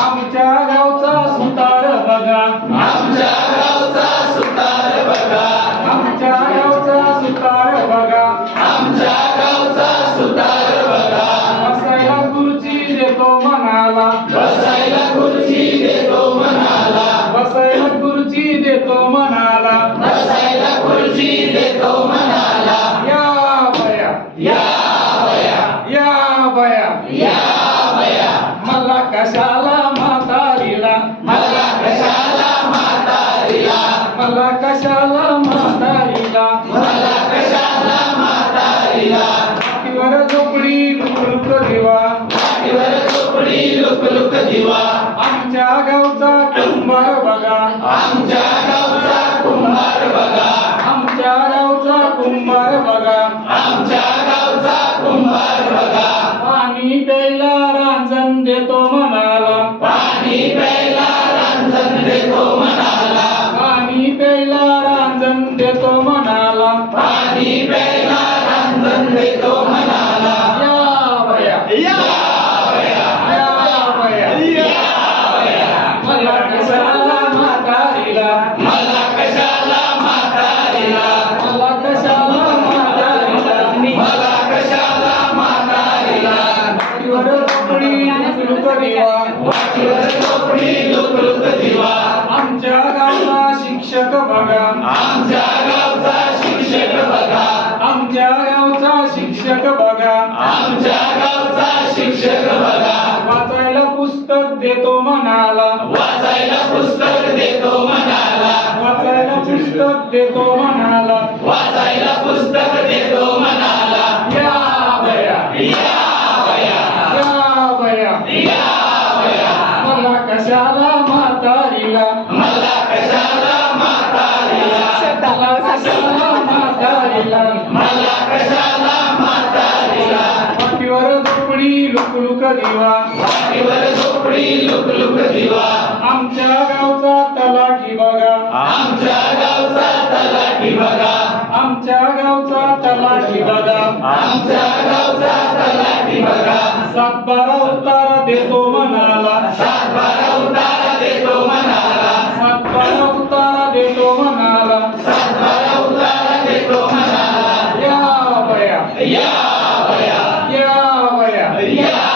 आमच्या गावचा सुतार बघा. आमच्या गावचा सुतार बघा. बसायला खुर्ची देतो मनाला. बसायला खुर्ची देतो मनाला. कुंभार बघा. पाणी प्यायला रांजण देतो मनाला पाणी प्यायला रांजण देतो लुक दिवा. आमच्या गावचा शिक्षक बघा. आमच्या गावचा शिक्षक बघा. वाचायला पुस्तक देतो मनाला वाचायला पुस्तक देतो मनाला झोपडी लुकलुक दिवा. आमच्या गावचा तलाठी बघा. आमच्या गावचा तलाठी बघा. सातबारा उतारा देतो मनाला. सातबारा उतारा देतो मनाला. या बया. या बया.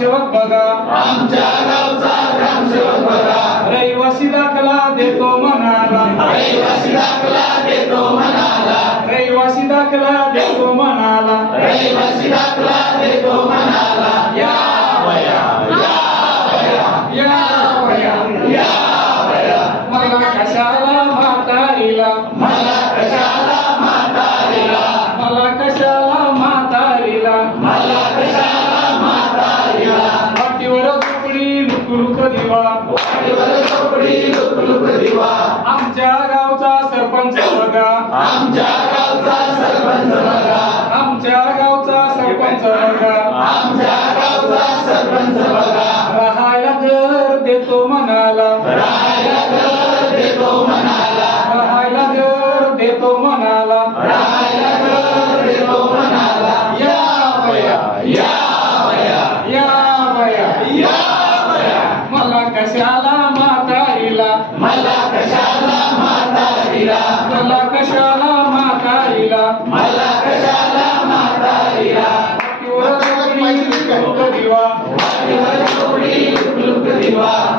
ग्रामसेवक बघा. रहिवासी दाखला देतो मनाला. रहिवासी दाखला देतो मनाला. या बया या दिवा आमच्या गावचा सरपंच बघा आमच्या गावचा सरपंच बघा आमच्या गावचा सरपंच बघा आमच्या गावचा सरपंच बघा राहायला घर देतो मनाला. राहायला घर देतो मनाला. राहायला घर देतो मनाला राहायला घर देतो मनाला या बया. या बया. या बया. या मला कशाला म्हातारीला. मला कशाला म्हातारीला. पाठीवर झोपडी लुकलुक दिवा. पाठीवर झोपडी दिवा.